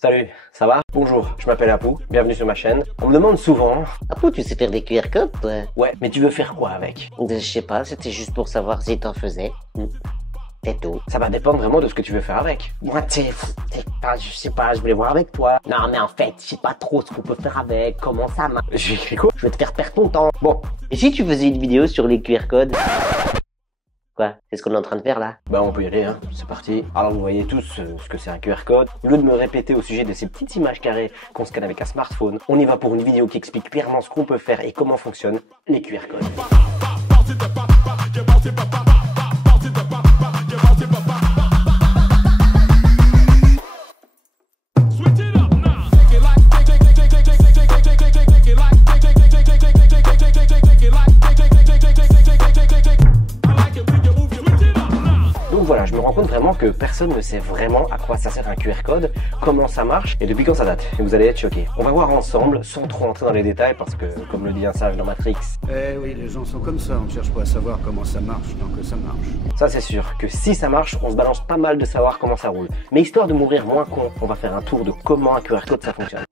Salut, ça va? Bonjour, je m'appelle Apou, bienvenue sur ma chaîne. On me demande souvent... Apou, tu sais faire des QR codes, toi? Ouais, mais tu veux faire quoi avec? Je sais pas, c'était juste pour savoir si t'en faisais. C'est tout. Ça va dépendre vraiment de ce que tu veux faire avec. Moi, je sais pas, je voulais voir avec toi. Non, mais en fait, je sais pas trop ce qu'on peut faire avec, comment ça marche. J'ai écrit quoi? Je vais te faire perdre ton temps. Bon, et si tu faisais une vidéo sur les QR codes? Quoi? C'est ce qu'on est en train de faire là? Bah on peut y aller, hein. C'est parti. Alors vous voyez tous ce que c'est un QR code. Au lieu de me répéter au sujet de ces petites images carrées qu'on scanne avec un smartphone, on y va pour une vidéo qui explique clairement ce qu'on peut faire et comment fonctionnent les QR codes. Voilà, je me rends compte vraiment que personne ne sait vraiment à quoi ça sert un QR code, comment ça marche et depuis quand ça date. Et vous allez être choqués. On va voir ensemble, sans trop entrer dans les détails, parce que, comme le dit un sage dans Matrix... Eh oui, les gens sont comme ça, on ne cherche pas à savoir comment ça marche, tant que ça marche. Ça c'est sûr, que si ça marche, on se balance pas mal de savoir comment ça roule. Mais histoire de mourir moins con, on va faire un tour de comment un QR code ça fonctionne.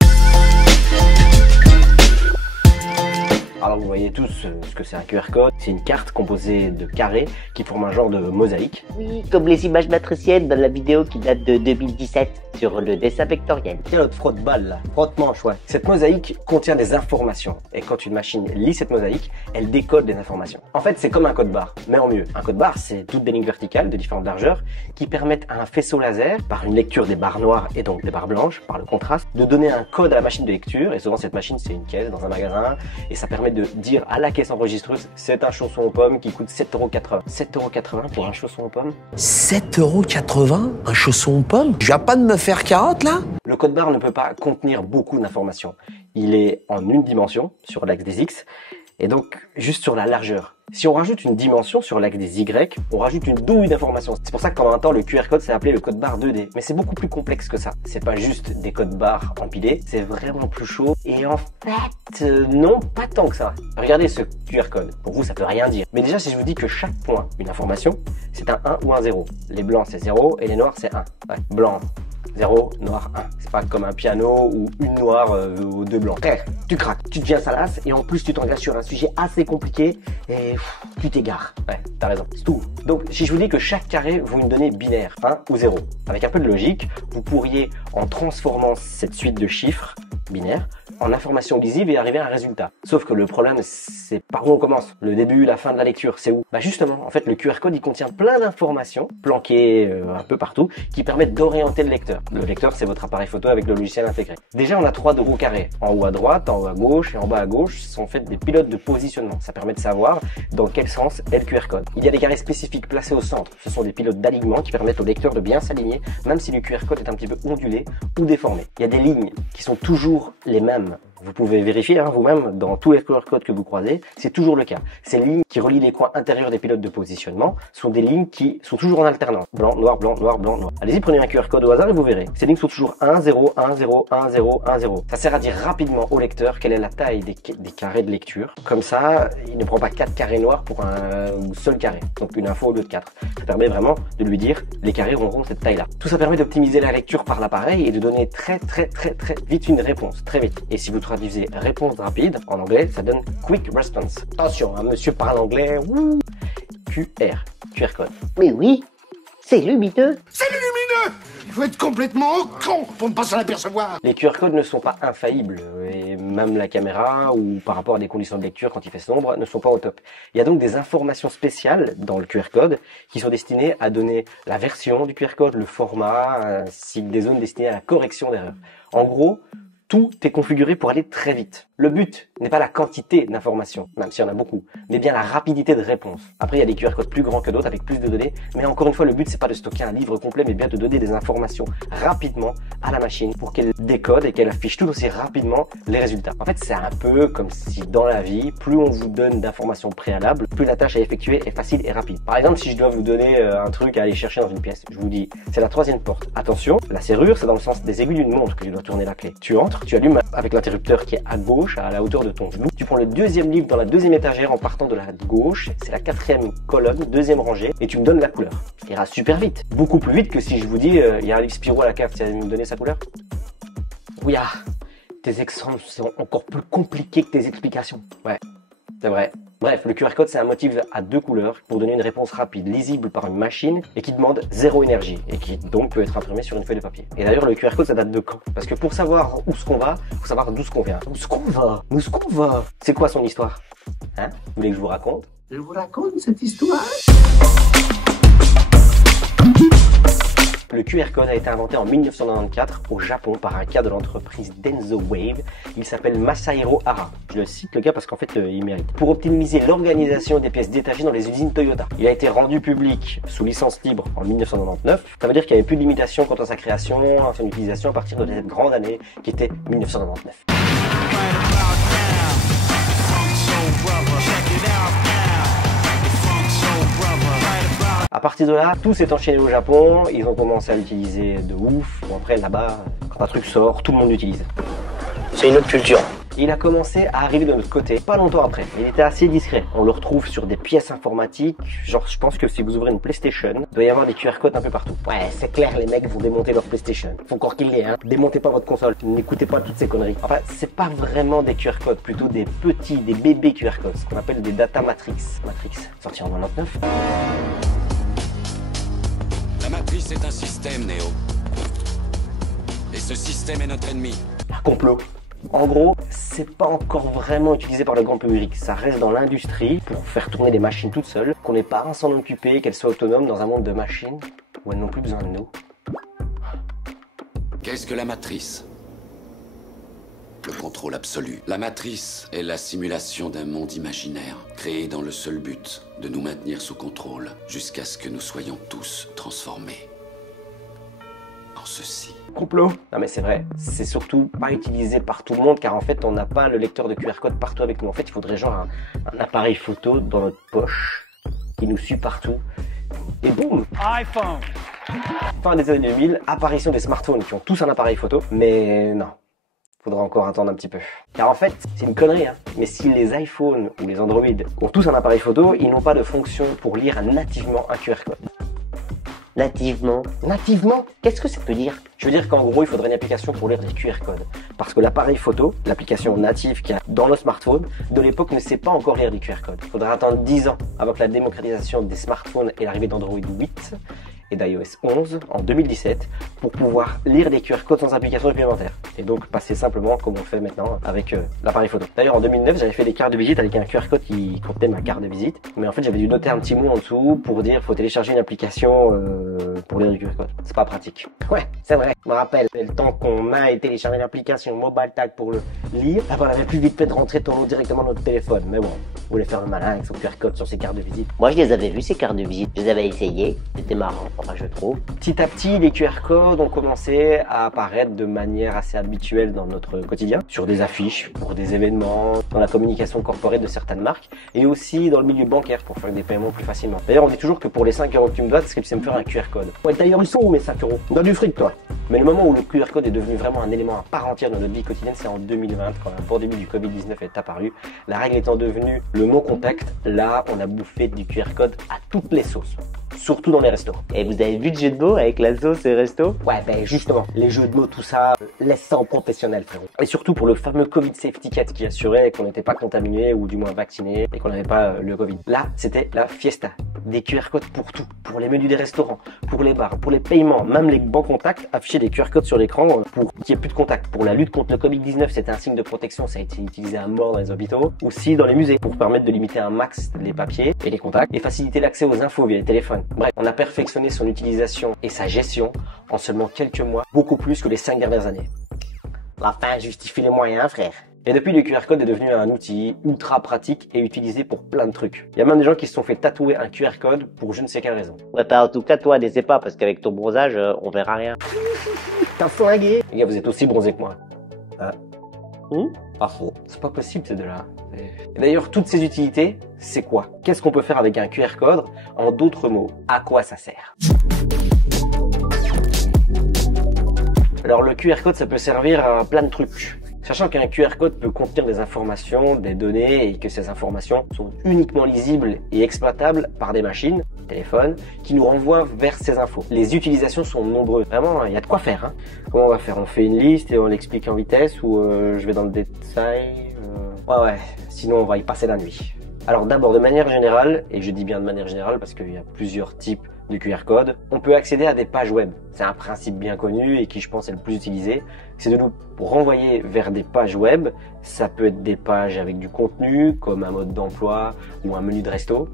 Alors vous voyez tous ce que c'est un QR code, c'est une carte composée de carrés qui forment un genre de mosaïque. Oui, comme les images matricielles dans la vidéo qui date de 2017 sur le dessin vectoriel. Tiens l'autre frotte-balle là, frotte-manche, ouais. Cette mosaïque contient des informations et quand une machine lit cette mosaïque, elle décode les informations. En fait c'est comme un code barre, mais en mieux. Un code barre c'est toutes des lignes verticales de différentes largeurs qui permettent à un faisceau laser, par une lecture des barres noires et donc des barres blanches, par le contraste, de donner un code à la machine de lecture, et souvent cette machine c'est une caisse dans un magasin, et ça permet de dire à la caisse enregistreuse c'est un chausson aux pommes qui coûte 7,80 €. 7,80 € pour un chausson aux pommes? 7,80 € un chausson aux pommes? Tu vas pas de me faire carotte là? Le code barre ne peut pas contenir beaucoup d'informations. Il est en une dimension sur l'axe des X et donc juste sur la largeur. Si on rajoute une dimension sur l'axe des Y, on rajoute une douille d'informations. C'est pour ça que pendant un temps, le QR code s'est appelé le code barre 2D. Mais c'est beaucoup plus complexe que ça. C'est pas juste des codes barres empilés, c'est vraiment plus chaud. Et en fait, non, pas tant que ça. Regardez ce QR code. Pour vous, ça peut rien dire. Mais déjà, si je vous dis que chaque point, une information, c'est un 1 ou un 0. Les blancs, c'est 0 et les noirs, c'est 1. Ouais, blanc. 0, noir 1. C'est pas comme un piano ou une noire ou deux blancs. Frère, tu craques, tu deviens salace et en plus tu t'engages sur un sujet assez compliqué et tu t'égares. Ouais, t'as raison, c'est tout. Donc si je vous dis que chaque carré vaut une donnée binaire, 1 ou 0, avec un peu de logique, vous pourriez, en transformant cette suite de chiffres binaires en information lisible et arriver à un résultat. Sauf que le problème, c'est par où on commence. Le début, la fin de la lecture, c'est où? Bah justement, en fait, le QR code, il contient plein d'informations planquées un peu partout qui permettent d'orienter le lecteur. Le lecteur, c'est votre appareil photo avec le logiciel intégré. Déjà, on a 3 gros carrés. En haut à droite, en haut à gauche et en bas à gauche sont en fait des pilotes de positionnement. Ça permet de savoir dans quel sens est le QR code. Il y a des carrés spécifiques placés au centre. Ce sont des pilotes d'alignement qui permettent au lecteur de bien s'aligner, même si le QR code est un petit peu ondulé ou déformé. Il y a des lignes qui sont toujours les mêmes. Vous pouvez vérifier vous-même dans tous les QR codes que vous croisez, c'est toujours le cas. Ces lignes qui relient les coins intérieurs des pilotes de positionnement sont des lignes qui sont toujours en alternance. Blanc, noir, blanc, noir, blanc, noir. Allez-y, prenez un QR code au hasard et vous verrez. Ces lignes sont toujours 1, 0, 1, 0, 1, 0, 1, 0. Ça sert à dire rapidement au lecteur quelle est la taille des carrés de lecture. Comme ça, il ne prend pas 4 carrés noirs pour un seul carré. Donc une info au lieu de 4. Ça permet vraiment de lui dire les carrés auront cette taille-là. Tout ça permet d'optimiser la lecture par l'appareil et de donner très vite une réponse. Très vite. Et si vous traduisez réponse rapide, en anglais, ça donne Quick Response. Attention, monsieur parle anglais. Wouh. QR code. Mais oui, c'est lumineux. C'est lumineux! Il faut être complètement con pour ne pas s'en apercevoir. Les QR codes ne sont pas infaillibles et même la caméra ou par rapport à des conditions de lecture quand il fait sombre ne sont pas au top. Il y a donc des informations spéciales dans le QR code qui sont destinées à donner la version du QR code, le format, ainsi que des zones destinées à la correction d'erreurs. En gros, tout est configuré pour aller très vite. Le but n'est pas la quantité d'informations, même s'il y en a beaucoup, mais bien la rapidité de réponse. Après, il y a des QR codes plus grands que d'autres avec plus de données, mais encore une fois, le but c'est pas de stocker un livre complet, mais bien de donner des informations rapidement à la machine pour qu'elle décode et qu'elle affiche tout aussi rapidement les résultats. En fait, c'est un peu comme si dans la vie, plus on vous donne d'informations préalables, plus la tâche à effectuer est facile et rapide. Par exemple, si je dois vous donner un truc à aller chercher dans une pièce, je vous dis, c'est la 3e porte. Attention, la serrure, c'est dans le sens des aiguilles d'une montre que tu dois tourner la clé. Tu entres, tu allumes avec l'interrupteur qui est à gauche, à la hauteur de ton genou. Tu prends le 2e livre dans la 2e étagère en partant de la gauche, c'est la 4e colonne, 2e rangée, et tu me donnes la couleur. Ça ira super vite. Beaucoup plus vite que si je vous dis, il y a un livre Spirou à la cave, tu vas me donner sa couleur? Ouya, tes exemples sont encore plus compliqués que tes explications. Ouais, c'est vrai. Bref, le QR code, c'est un motif à 2 couleurs pour donner une réponse rapide, lisible par une machine et qui demande 0 énergie et qui donc peut être imprimé sur une feuille de papier. Et d'ailleurs, le QR code, ça date de quand? Parce que pour savoir où ce qu'on va, faut savoir d'où ce qu'on vient. Où ce qu'on va? Où ce qu'on va? C'est quoi son histoire? Hein? Vous voulez que je vous raconte? Je vous raconte cette histoire. Le QR code a été inventé en 1994 au Japon par un cadre de l'entreprise Denso Wave. Il s'appelle Masahiro Hara. Je le cite le gars parce qu'en fait il mérite. Pour optimiser l'organisation des pièces détachées dans les usines Toyota. Il a été rendu public sous licence libre en 1999. Ça veut dire qu'il n'y avait plus de limitation quant à sa création, à son utilisation à partir de cette grande année qui était 1999. À partir de là, tout s'est enchaîné au Japon, ils ont commencé à l'utiliser de ouf. Bon, après là-bas, quand un truc sort, tout le monde l'utilise. C'est une autre culture. Il a commencé à arriver de notre côté, pas longtemps après. Il était assez discret. On le retrouve sur des pièces informatiques. Genre, je pense que si vous ouvrez une PlayStation, il doit y avoir des QR codes un peu partout. Ouais, c'est clair, les mecs vont démonter leur PlayStation. Faut encore qu'il y ait, hein. Démontez pas votre console. N'écoutez pas toutes ces conneries. Enfin, c'est pas vraiment des QR codes, plutôt des petits, des bébés QR codes, ce qu'on appelle des data matrix. Matrix, sorti en 99. La matrice est un système, Néo. Et ce système est notre ennemi. Un complot. En gros, c'est pas encore vraiment utilisé par le grand public. Ça reste dans l'industrie pour faire tourner des machines toutes seules, qu'on n'ait pas à s'en occuper, qu'elles soient autonomes dans un monde de machines où elles n'ont plus besoin de nous. Qu'est-ce que la matrice? Le contrôle absolu. La matrice est la simulation d'un monde imaginaire, créé dans le seul but de nous maintenir sous contrôle, jusqu'à ce que nous soyons tous transformés en ceci. Complot. Non mais c'est vrai, c'est surtout pas utilisé par tout le monde car en fait on n'a pas le lecteur de QR code partout avec nous. En fait il faudrait genre un appareil photo dans notre poche qui nous suit partout et boum, iPhone. Fin des années 2000, apparition des smartphones qui ont tous un appareil photo, mais non. Faudra encore attendre un petit peu. Car en fait, c'est une connerie, hein. Mais si les iPhones ou les Android ont tous un appareil photo, ils n'ont pas de fonction pour lire nativement un QR code. Nativement. Nativement? Qu'est-ce que ça peut dire? Je veux dire qu'en gros, il faudrait une application pour lire des QR codes. Parce que l'appareil photo, l'application native qu'il y a dans le smartphone, de l'époque ne sait pas encore lire des QR codes. Il faudra attendre 10 ans avant que la démocratisation des smartphones et l'arrivée d'Android 8 et d'iOS 11 en 2017 pour pouvoir lire des QR codes sans application supplémentaire. Et donc passer simplement comme on fait maintenant avec l'appareil photo. D'ailleurs en 2009 j'avais fait des cartes de visite avec un QR code qui contenait ma carte de visite. Mais en fait j'avais dû noter un petit mot en dessous pour dire faut télécharger une application pour lire du QR code. C'est pas pratique. Ouais, c'est vrai. Je me rappelle, le temps qu'on aille télécharger l'application Mobile Tag pour le lire, on avait plus vite fait de rentrer ton nom directement dans notre téléphone. Mais bon, on voulait faire le malin avec son QR code sur ses cartes de visite. Moi je les avais vus ces cartes de visite, je les avais essayées, c'était marrant, enfin je trouve. Petit à petit, les QR codes ont commencé à apparaître de manière assez habituelle dans notre quotidien, sur des affiches, pour des événements, dans la communication corporate de certaines marques, et aussi dans le milieu bancaire pour faire des paiements plus facilement. D'ailleurs, on dit toujours que pour les 5 € que tu me dois, c'est ce que tu sais me faire un QR code. Ouais, d'ailleurs, ils sont où mes 5 €? Dans du fric, toi. Mais le moment où le QR code est devenu vraiment un élément à part entière de notre vie quotidienne, c'est en 2020, quand la pandémie du Covid-19 est apparue. La règle étant devenue le non-contact, là, on a bouffé du QR code à toutes les sauces. Surtout dans les restos. Et vous avez vu le jeu de mots avec la sauce et resto? Ouais, ben justement, les jeux de mots, tout ça, laisse ça en professionnel, frérot. Et surtout pour le fameux Covid Safety Kit qui assurait qu'on n'était pas contaminé ou du moins vacciné et qu'on n'avait pas le Covid. Là, c'était la fiesta. Des QR codes pour tout. Pour les menus des restaurants, pour les bars, pour les paiements, même les bancs contacts, afficher des QR codes sur l'écran pour qu'il n'y ait plus de contact. Pour la lutte contre le Covid-19, c'était un signe de protection, ça a été utilisé à mort dans les hôpitaux. Aussi dans les musées, pour permettre de limiter un max les papiers et les contacts et faciliter l'accès aux infos via les téléphones. Bref, on a perfectionné son utilisation et sa gestion en seulement quelques mois, beaucoup plus que les 5 dernières années. La fin justifie les moyens, frère. Et depuis, le QR code est devenu un outil ultra pratique et utilisé pour plein de trucs. Il y a même des gens qui se sont fait tatouer un QR code pour je ne sais quelle raison. Ouais, bah, en tout cas, toi, n'essaie pas, parce qu'avec ton bronzage, on verra rien. T'as flingué. Les gars, vous êtes aussi bronzés que moi. Hein? Pas faux. C'est pas possible, ces deux-là. Et d'ailleurs, toutes ces utilités, c'est quoi? Qu'est-ce qu'on peut faire avec un QR code? En d'autres mots, à quoi ça sert? Alors, le QR code, ça peut servir à plein de trucs. Sachant qu'un QR code peut contenir des informations, des données et que ces informations sont uniquement lisibles et exploitables par des machines, téléphones, qui nous renvoient vers ces infos. Les utilisations sont nombreuses. Vraiment, il y a de quoi faire. Hein. Comment on va faire? On fait une liste et on l'explique en vitesse ou je vais dans le détail Ouais, sinon on va y passer la nuit. Alors d'abord, de manière générale, et je dis bien de manière générale parce qu'il y a plusieurs types de QR code, on peut accéder à des pages web. C'est un principe bien connu et qui je pense est le plus utilisé. C'est de nous renvoyer vers des pages web. Ça peut être des pages avec du contenu, comme un mode d'emploi ou un menu de resto.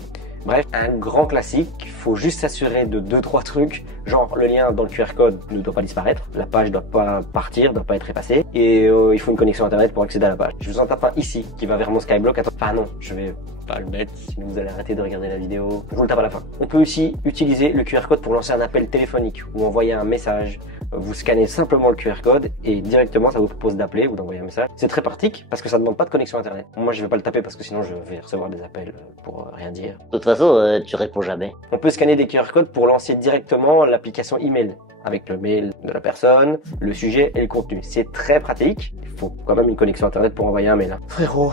Bref, un grand classique, il faut juste s'assurer de 2-3 trucs, genre le lien dans le QR code ne doit pas disparaître, la page ne doit pas partir, ne doit pas être effacée, et il faut une connexion internet pour accéder à la page. Je vous en tape un ici, qui va vers mon Skyblock. Enfin non, je vais pas le mettre, sinon vous allez arrêter de regarder la vidéo. Je vous le tape à la fin. On peut aussi utiliser le QR code pour lancer un appel téléphonique ou envoyer un message. Vous scannez simplement le QR code et directement ça vous propose d'appeler ou d'envoyer un message. C'est très pratique parce que ça ne demande pas de connexion internet. Moi je vais pas le taper parce que sinon je vais recevoir des appels pour rien dire. De toute façon, tu réponds jamais. On peut scanner des QR codes pour lancer directement l'application email avec le mail de la personne, le sujet et le contenu. C'est très pratique. Il faut quand même une connexion internet pour envoyer un mail. Hein. Frérot,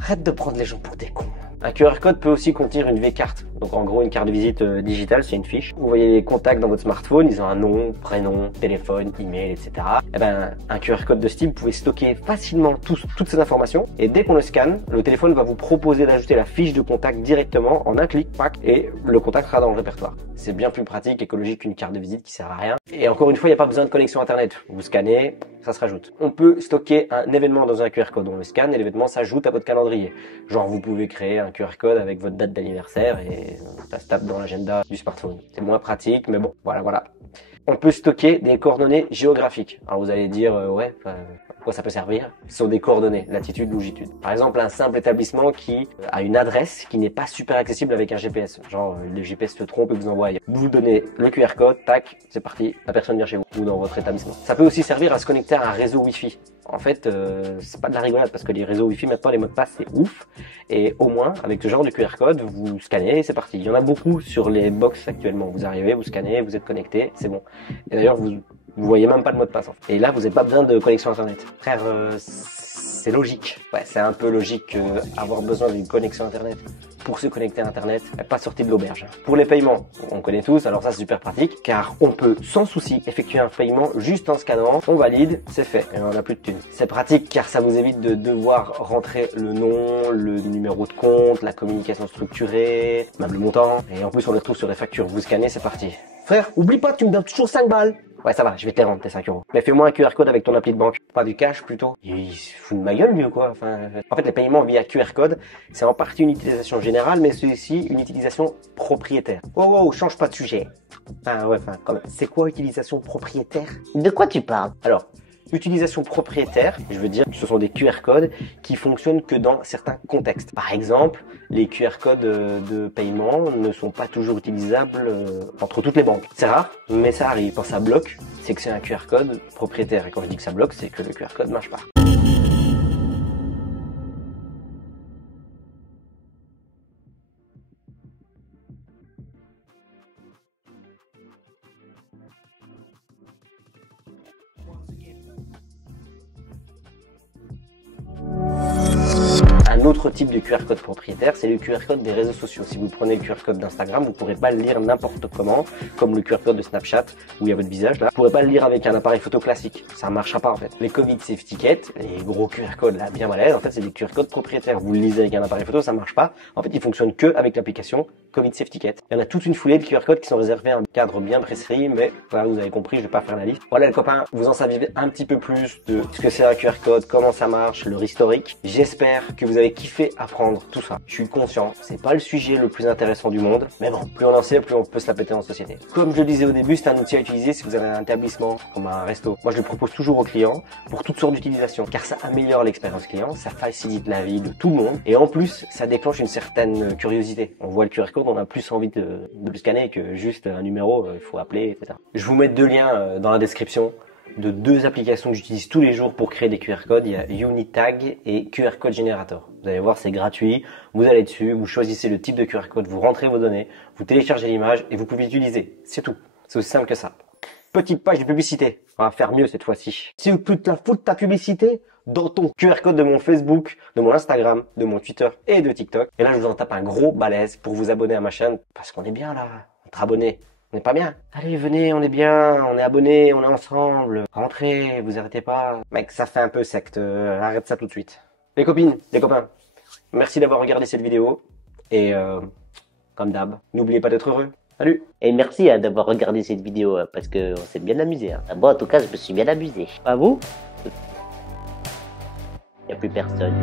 arrête de prendre les gens pour des cons. Un QR code peut aussi contenir une V-carte. Donc en gros une carte de visite digitale, c'est une fiche. Vous voyez les contacts dans votre smartphone, ils ont un nom, prénom, téléphone, email, etc. Et ben un QR code de ce type, vous pouvez stocker facilement toutes ces informations. Et dès qu'on le scanne, le téléphone va vous proposer d'ajouter la fiche de contact directement en un clic, pack, et le contact sera dans le répertoire. C'est bien plus pratique, écologique qu'une carte de visite qui sert à rien. Et encore une fois, il n'y a pas besoin de connexion internet. Vous scannez, ça se rajoute. On peut stocker un événement dans un QR code. On le scanne et l'événement s'ajoute à votre calendrier. Genre vous pouvez créer un QR code avec votre date d'anniversaire et ça se tape dans l'agenda du smartphone. C'est moins pratique, mais bon, voilà. On peut stocker des coordonnées géographiques. Alors vous allez dire, ouais, à quoi ça peut servir? Ce sont des coordonnées, latitude, longitude. Par exemple, un simple établissement qui a une adresse qui n'est pas super accessible avec un GPS. Genre, le GPS se trompe et vous envoie ailleurs. Vous donnez le QR code, tac, c'est parti, la personne vient chez vous ou dans votre établissement. Ça peut aussi servir à se connecter à un réseau Wi-Fi. En fait, c'est pas de la rigolade parce que les réseaux Wi-Fi maintenant, les mots de passe, c'est ouf. Et au moins, avec ce genre de QR code, vous scannez et c'est parti. Il y en a beaucoup sur les box actuellement. Vous arrivez, vous scannez, vous êtes connecté, c'est bon. Et d'ailleurs, vous voyez même pas le mot de passe. En fait. Et là, vous n'avez pas besoin de connexion internet. Frère, c'est logique. Ouais, c'est un peu logique avoir besoin d'une connexion internet pour se connecter à internet, pas sorti de l'auberge. Pour les paiements, on connaît tous, alors ça c'est super pratique, car on peut sans souci effectuer un paiement juste en scannant, on valide, c'est fait, et on n'a plus de thunes. C'est pratique car ça vous évite de devoir rentrer le nom, le numéro de compte, la communication structurée, même le montant, et en plus on les retrouve sur les factures. Vous scannez, c'est parti. Frère, oublie pas, tu me donnes toujours 5 balles. Ouais, ça va, je vais te les rendre tes 5 €. Mais fais-moi un QR code avec ton appli de banque. Pas du cash, plutôt. Il se fout de ma gueule, lui, ou quoi? Enfin, en fait, les paiements via QR code, c'est en partie une utilisation générale, mais c'est aussi une utilisation propriétaire. Oh, change pas de sujet. Quand même. C'est quoi utilisation propriétaire? De quoi tu parles? Alors, utilisation propriétaire, je veux dire que ce sont des QR codes qui fonctionnent que dans certains contextes. Par exemple, les QR codes de paiement ne sont pas toujours utilisables entre toutes les banques. C'est rare, mais ça arrive. Quand ça bloque, c'est que c'est un QR code propriétaire. Et quand je dis que ça bloque, c'est que le QR code ne marche pas. Un autre type de QR code propriétaire, c'est le QR code des réseaux sociaux. Si vous prenez le QR code d'Instagram, vous ne pourrez pas le lire n'importe comment, comme le QR code de Snapchat, où il y a votre visage là. Vous ne pourrez pas le lire avec un appareil photo classique. Ça ne marchera pas en fait. Les Covid Safety Kit, les gros QR codes là, bien malaises, en fait, c'est des QR codes propriétaires. Vous le lisez avec un appareil photo, ça ne marche pas. En fait, ils fonctionnent que avec l'application Covid Safety Kit. Il y en a toute une foulée de QR codes qui sont réservés à un cadre bien précis, mais voilà, vous avez compris, je vais pas faire la liste. Voilà les copains, vous en savez un petit peu plus de ce que c'est un QR code, comment ça marche, leur historique. J'espère que vous avez kiffé apprendre tout ça. Je suis conscient, c'est pas le sujet le plus intéressant du monde, mais bon, plus on en sait, plus on peut se la péter en société. Comme je le disais au début, c'est un outil à utiliser si vous avez un établissement, comme un resto. Moi, je le propose toujours aux clients pour toutes sortes d'utilisations, car ça améliore l'expérience client, ça facilite la vie de tout le monde, et en plus, ça déclenche une certaine curiosité. On voit le QR code, on a plus envie de le scanner que juste un numéro, il faut appeler, etc. Je vous mets 2 liens dans la description de 2 applications que j'utilise tous les jours pour créer des QR codes. Il y a Unitag et QR Code Generator. Vous allez voir, c'est gratuit. Vous allez dessus, vous choisissez le type de QR code, vous rentrez vos données, vous téléchargez l'image et vous pouvez l'utiliser. C'est tout. C'est aussi simple que ça. petite page de publicité. On va faire mieux cette fois-ci. Si tu veux te la foutre ta publicité dans ton QR code de mon Facebook, de mon Instagram, de mon Twitter et de TikTok. Et là, je vous en tape un gros balèze pour vous abonner à ma chaîne. Parce qu'on est bien là. Entre abonnés. On n'est pas bien. Allez, venez, on est bien. On est abonnés, on est ensemble. Rentrez, vous arrêtez pas. Mec, ça fait un peu secte. Arrête ça tout de suite. Les copines, les copains, merci d'avoir regardé cette vidéo. Et comme d'hab, n'oubliez pas d'être heureux. Salut! Et merci d'avoir regardé cette vidéo, parce qu'on s'est bien amusé. Hein. Moi, en tout cas, je me suis bien amusé. Pas vous? Il n'y a plus personne.